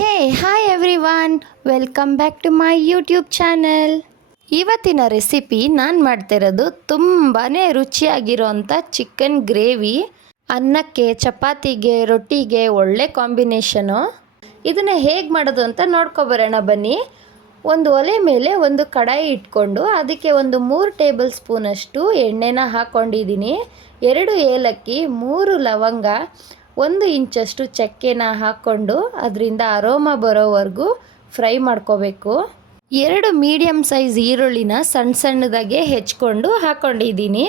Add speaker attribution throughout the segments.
Speaker 1: Hey hi everyone welcome back to my YouTube channel ಇವತ್ತಿನ recipe ನಾನು ಮಾಡ್ತಿರೋದು ತುಂಬಾ ರುಚಿಯಾಗಿರೋಂಥ ಚಿಕನ್ ಗ್ರೇವಿ ಅನ್ನಕ್ಕೆ, ಚಪಾತಿಗೆ, ರೊಟ್ಟಿಗೆ ಒಳ್ಳೆ ಕಾಂಬಿನೇಷನು ಇದನ್ನು ಹೇಗೆ ಮಾಡೋದು ಅಂತ ನೋಡ್ಕೊಬರೋಣ ಬನ್ನಿ. ಒಂದು ಒಲೆ ಮೇಲೆ ಒಂದು ಕಡಾಯಿ ಇಟ್ಕೊಂಡು ಅದಕ್ಕೆ ಒಂದು ಮೂರು ಟೇಬಲ್ ಸ್ಪೂನಷ್ಟು ಎಣ್ಣೆನ ಹಾಕ್ಕೊಂಡಿದ್ದೀನಿ ಎರಡು ಏಲಕ್ಕಿ, ಮೂರು ಲವಂಗ ಒಂದು ಇಂಚಷ್ಟು ಚಕ್ಕೆನ ಹಾಕ್ಕೊಂಡು ಅದರಿಂದ ಅರೋಮ ಬರೋವರೆಗೂ ಫ್ರೈ ಮಾಡ್ಕೋಬೇಕು. ಎರಡು ಮೀಡಿಯಮ್ ಸೈಜ್ ಈರುಳ್ಳಿನ ಸಣ್ಣ ಸಣ್ಣದಾಗೆ ಹೆಚ್ಕೊಂಡು ಹಾಕ್ಕೊಂಡಿದ್ದೀನಿ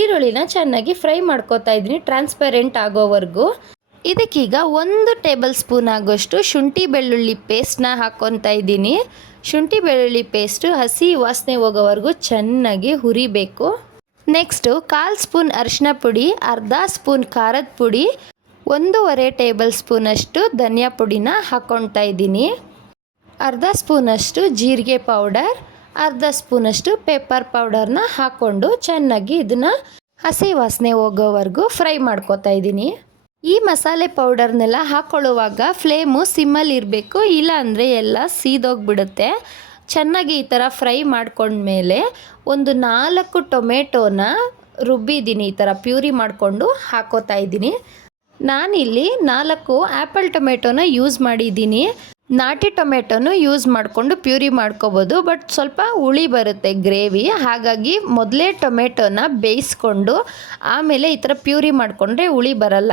Speaker 1: ಈರುಳ್ಳಿನ ಚೆನ್ನಾಗಿ ಫ್ರೈ ಮಾಡ್ಕೋತಾ ಇದ್ದೀನಿ, ಟ್ರಾನ್ಸ್ಪರೆಂಟ್ ಆಗೋವರೆಗೂ. ಇದಕ್ಕೀಗ ಒಂದು ಟೇಬಲ್ ಸ್ಪೂನ್ ಆಗೋಷ್ಟು ಶುಂಠಿ ಬೆಳ್ಳುಳ್ಳಿ ಪೇಸ್ಟ್ನ ಹಾಕ್ಕೊತಾ ಇದ್ದೀನಿ. ಶುಂಠಿ ಬೆಳ್ಳುಳ್ಳಿ ಪೇಸ್ಟು ಹಸಿ ವಾಸನೆ ಹೋಗೋವರೆಗೂ ಚೆನ್ನಾಗಿ ಹುರಿಬೇಕು. ನೆಕ್ಸ್ಟು ಕಾಲು ಸ್ಪೂನ್ ಅರಿಶಿನ ಪುಡಿ, ಅರ್ಧ ಸ್ಪೂನ್ ಖಾರದ ಪುಡಿ ಒಂದೂವರೆ ಟೇಬಲ್ ಸ್ಪೂನಷ್ಟು ಧನಿಯಾ ಪುಡಿನ ಹಾಕ್ಕೊಳ್ತಾ ಇದ್ದೀನಿ. ಅರ್ಧ ಸ್ಪೂನಷ್ಟು ಜೀರಿಗೆ ಪೌಡರ್, ಅರ್ಧ ಸ್ಪೂನಷ್ಟು ಪೇಪರ್ ಪೌಡರ್ನ ಹಾಕ್ಕೊಂಡು ಚೆನ್ನಾಗಿ ಇದನ್ನು ಹಸಿ ವಾಸನೆ ಹೋಗೋವರೆಗೂ ಫ್ರೈ ಮಾಡ್ಕೋತಾ ಇದ್ದೀನಿ. ಈ ಮಸಾಲೆ ಪೌಡರ್ನೆಲ್ಲ ಹಾಕ್ಕೊಳ್ಳುವಾಗ ಫ್ಲೇಮು ಸಿಮ್ಮಲ್ಲಿ ಇರಬೇಕು ಇಲ್ಲ ಅಂದರೆ ಎಲ್ಲ ಸೀದೋಗಿಬಿಡುತ್ತೆ. ಚೆನ್ನಾಗಿ ಈ ಥರ ಫ್ರೈ ಮಾಡ್ಕೊಂಡ್ಮೇಲೆ ಒಂದು ನಾಲ್ಕು ಟೊಮೆಟೊನ ರುಬ್ಬಿದ್ದೀನಿ, ಈ ಥರ ಪ್ಯೂರಿ ಮಾಡಿಕೊಂಡು ಹಾಕೋತಾ ಇದ್ದೀನಿ. ನಾನಿಲ್ಲಿ ನಾಲ್ಕು ಆ್ಯಪಲ್ ಟೊಮೆಟೊನ ಯೂಸ್ ಮಾಡಿದ್ದೀನಿ. ನಾಟಿ ಟೊಮೆಟೊನು ಯೂಸ್ ಮಾಡಿಕೊಂಡು ಪ್ಯೂರಿ ಮಾಡ್ಕೋಬೋದು, ಬಟ್ ಸ್ವಲ್ಪ ಹುಳಿ ಬರುತ್ತೆ ಗ್ರೇವಿ. ಹಾಗಾಗಿ ಮೊದಲೇ ಟೊಮೆಟೊನ ಬೇಯಿಸ್ಕೊಂಡು ಆಮೇಲೆ ಈ ಥರ ಪ್ಯೂರಿ ಮಾಡಿಕೊಂಡ್ರೆ ಹುಳಿ ಬರಲ್ಲ.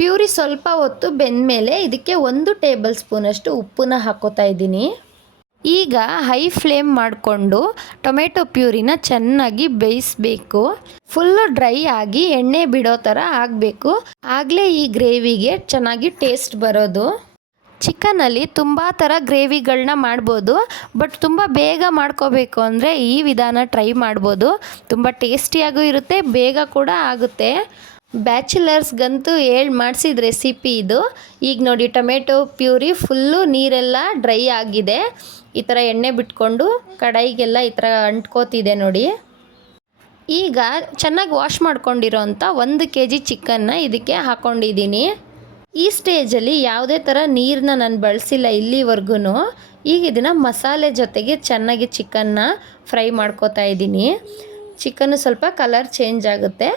Speaker 1: ಪ್ಯೂರಿ ಸ್ವಲ್ಪ ಹೊತ್ತು ಬೆಂದಮೇಲೆ ಇದಕ್ಕೆ ಒಂದು ಟೇಬಲ್ ಸ್ಪೂನಷ್ಟು ಉಪ್ಪನ್ನ ಹಾಕೋತಾ ಇದ್ದೀನಿ. ಈಗ ಹೈ ಫ್ಲೇಮ್ ಮಾಡಿಕೊಂಡು ಟೊಮೆಟೊ ಪ್ಯೂರಿನ ಚೆನ್ನಾಗಿ ಬೇಯಿಸಬೇಕು. ಫುಲ್ಲು ಡ್ರೈ ಆಗಿ ಎಣ್ಣೆ ಬಿಡೋ ಥರ ಆಗಬೇಕು. ಆಗಲೇ ಈ ಗ್ರೇವಿಗೆ ಚೆನ್ನಾಗಿ ಟೇಸ್ಟ್ ಬರೋದು. ಚಿಕನಲ್ಲಿ ತುಂಬ ಥರ ಗ್ರೇವಿಗಳನ್ನ ಮಾಡ್ಬೋದು. ಬಟ್ ತುಂಬ ಬೇಗ ಮಾಡ್ಕೋಬೇಕು ಅಂದರೆ ಈ ವಿಧಾನ ಟ್ರೈ ಮಾಡ್ಬೋದು. ತುಂಬ ಟೇಸ್ಟಿಯಾಗೂ ಇರುತ್ತೆ, ಬೇಗ ಕೂಡ ಆಗುತ್ತೆ. ಬ್ಯಾಚುಲರ್ಸ್ಗಂತೂ ಹೇಳಿ ಮಾಡಿಸಿದ ರೆಸಿಪಿ ಇದು. ಈಗ ನೋಡಿ ಟೊಮೆಟೊ ಪ್ಯೂರಿ ಫುಲ್ಲು ನೀರೆಲ್ಲ ಡ್ರೈ ಆಗಿದೆ. ಈ ಥರ ಎಣ್ಣೆ ಬಿಟ್ಕೊಂಡು ಕಡಾಯಿಗೆಲ್ಲ ಈ ಥರ ಅಂಟ್ಕೋತಿದೆ ನೋಡಿ. ಈಗ ಚೆನ್ನಾಗಿ ವಾಶ್ ಮಾಡ್ಕೊಂಡಿರೋ ಅಂಥ ಒಂದು ಕೆ ಜಿ ಚಿಕನ್ನ ಇದಕ್ಕೆ ಹಾಕ್ಕೊಂಡಿದ್ದೀನಿ ಈ ಸ್ಟೇಜಲ್ಲಿ ಯಾವುದೇ ಥರ ನೀರನ್ನ ನಾನು ಬಳಸಿಲ್ಲ ಇಲ್ಲಿವರೆಗೂ ಈಗ ಇದನ್ನು ಮಸಾಲೆ ಜೊತೆಗೆ ಚೆನ್ನಾಗಿ ಚಿಕನ್ನ ಫ್ರೈ ಮಾಡ್ಕೋತಾ ಇದ್ದೀನಿ. ಚಿಕನ್ನು ಸ್ವಲ್ಪ ಕಲರ್ ಚೇಂಜ್ ಆಗುತ್ತೆ.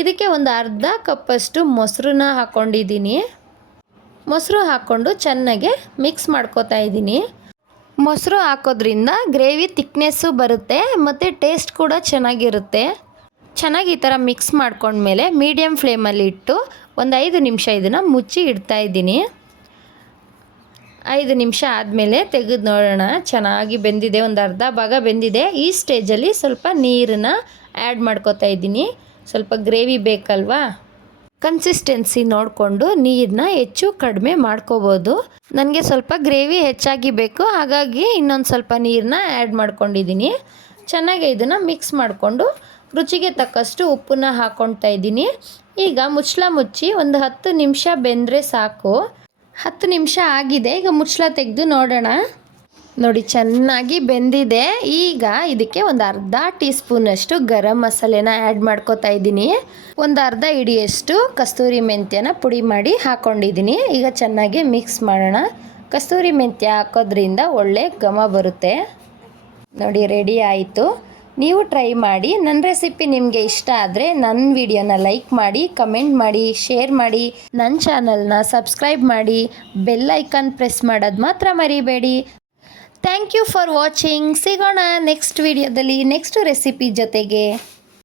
Speaker 1: ಇದಕ್ಕೆ ಒಂದು ಅರ್ಧ ಕಪ್ಪಷ್ಟು ಮೊಸರನ್ನ ಹಾಕ್ಕೊಂಡಿದ್ದೀನಿ ಮೊಸರು ಹಾಕ್ಕೊಂಡು ಚೆನ್ನಾಗೆ ಮಿಕ್ಸ್ ಮಾಡ್ಕೋತಾ ಇದ್ದೀನಿ. ಮೊಸರು ಹಾಕೋದ್ರಿಂದ ಗ್ರೇವಿ ತಿಕ್ನೆಸ್ಸು ಬರುತ್ತೆ ಮತ್ತು ಟೇಸ್ಟ್ ಕೂಡ ಚೆನ್ನಾಗಿರುತ್ತೆ. ಚೆನ್ನಾಗಿ ಈ ಥರ ಮಿಕ್ಸ್ ಮಾಡ್ಕೊಂಡ್ಮೇಲೆ ಮೀಡಿಯಮ್ ಫ್ಲೇಮಲ್ಲಿ ಇಟ್ಟು ಒಂದು ಐದು ನಿಮಿಷ ಇದನ್ನು ಮುಚ್ಚಿ ಇಡ್ತಾ ಇದ್ದೀನಿ. ಐದು ನಿಮಿಷ ಆದಮೇಲೆ ತೆಗೆದು ನೋಡೋಣ. ಚೆನ್ನಾಗಿ ಬೆಂದಿದೆ, ಒಂದು ಅರ್ಧ ಭಾಗ ಬೆಂದಿದೆ. ಈ ಸ್ಟೇಜಲ್ಲಿ ಸ್ವಲ್ಪ ನೀರನ್ನು ಆ್ಯಡ್ ಮಾಡ್ಕೋತಾ ಇದ್ದೀನಿ. ಸ್ವಲ್ಪ ಗ್ರೇವಿ ಬೇಕಲ್ವಾ? ಕನ್ಸಿಸ್ಟೆನ್ಸಿ ನೋಡಿಕೊಂಡು ನೀರನ್ನ ಹೆಚ್ಚು ಕಡಿಮೆ ಮಾಡ್ಕೋಬೋದು. ನನಗೆ ಸ್ವಲ್ಪ ಗ್ರೇವಿ ಹೆಚ್ಚಾಗಿ ಬೇಕು, ಹಾಗಾಗಿ ಇನ್ನೊಂದು ಸ್ವಲ್ಪ ನೀರನ್ನ ಆ್ಯಡ್ ಮಾಡ್ಕೊಂಡಿದ್ದೀನಿ ಚೆನ್ನಾಗಿ ಇದನ್ನು ಮಿಕ್ಸ್ ಮಾಡಿಕೊಂಡು ರುಚಿಗೆ ತಕ್ಕಷ್ಟು ಉಪ್ಪನ್ನ ಹಾಕ್ಕೊಳ್ತಾ ಇದ್ದೀನಿ ಈಗ ಮುಚ್ಚಳ ಮುಚ್ಚಿ ಒಂದು ಹತ್ತು ನಿಮಿಷ ಬೆಂದರೆ ಸಾಕು. ಹತ್ತು ನಿಮಿಷ ಆಗಿದೆ, ಈಗ ಮುಚ್ಚಳ ತೆಗೆದು ನೋಡೋಣ. ನೋಡಿ, ಚೆನ್ನಾಗಿ ಬೆಂದಿದೆ. ಈಗ ಇದಕ್ಕೆ ಒಂದು ಅರ್ಧ ಟೀ ಸ್ಪೂನಷ್ಟು ಗರಂ ಮಸಾಲೆನ ಆ್ಯಡ್ ಮಾಡ್ಕೋತಾ ಇದ್ದೀನಿ. ಒಂದು ಅರ್ಧ ಇಡಿಯಷ್ಟು ಕಸ್ತೂರಿ ಮೆಂತ್ಯನ ಪುಡಿ ಮಾಡಿ ಹಾಕ್ಕೊಂಡಿದ್ದೀನಿ ಈಗ ಚೆನ್ನಾಗಿ ಮಿಕ್ಸ್ ಮಾಡೋಣ. ಕಸ್ತೂರಿ ಮೆಂತ್ಯ ಹಾಕೋದ್ರಿಂದ ಒಳ್ಳೆ ಘಮ ಬರುತ್ತೆ. ನೋಡಿ ರೆಡಿ ಆಯಿತು. ನೀವು ಟ್ರೈ ಮಾಡಿ. ನನ್ನ ರೆಸಿಪಿ ನಿಮಗೆ ಇಷ್ಟ ಆದರೆ ನನ್ನ ವಿಡಿಯೋನ ಲೈಕ್ ಮಾಡಿ ಕಮೆಂಟ್ ಮಾಡಿ ಶೇರ್ ಮಾಡಿ. ನನ್ನ ಚಾನಲ್ನ ಸಬ್ಸ್ಕ್ರೈಬ್ ಮಾಡಿ. ಬೆಲ್ ಐಕನ್ ಪ್ರೆಸ್ ಮಾಡೋದು ಮಾತ್ರ ಮರಿಬೇಡಿ. ಥ್ಯಾಂಕ್ ಯು ಫಾರ್ ವಾಚಿಂಗ್ ಸಿಗೋಣ ನೆಕ್ಸ್ಟ್ ವಿಡಿಯೋದಲ್ಲಿ ನೆಕ್ಸ್ಟ್ ರೆಸಿಪಿ ಜೊತೆಗೆ.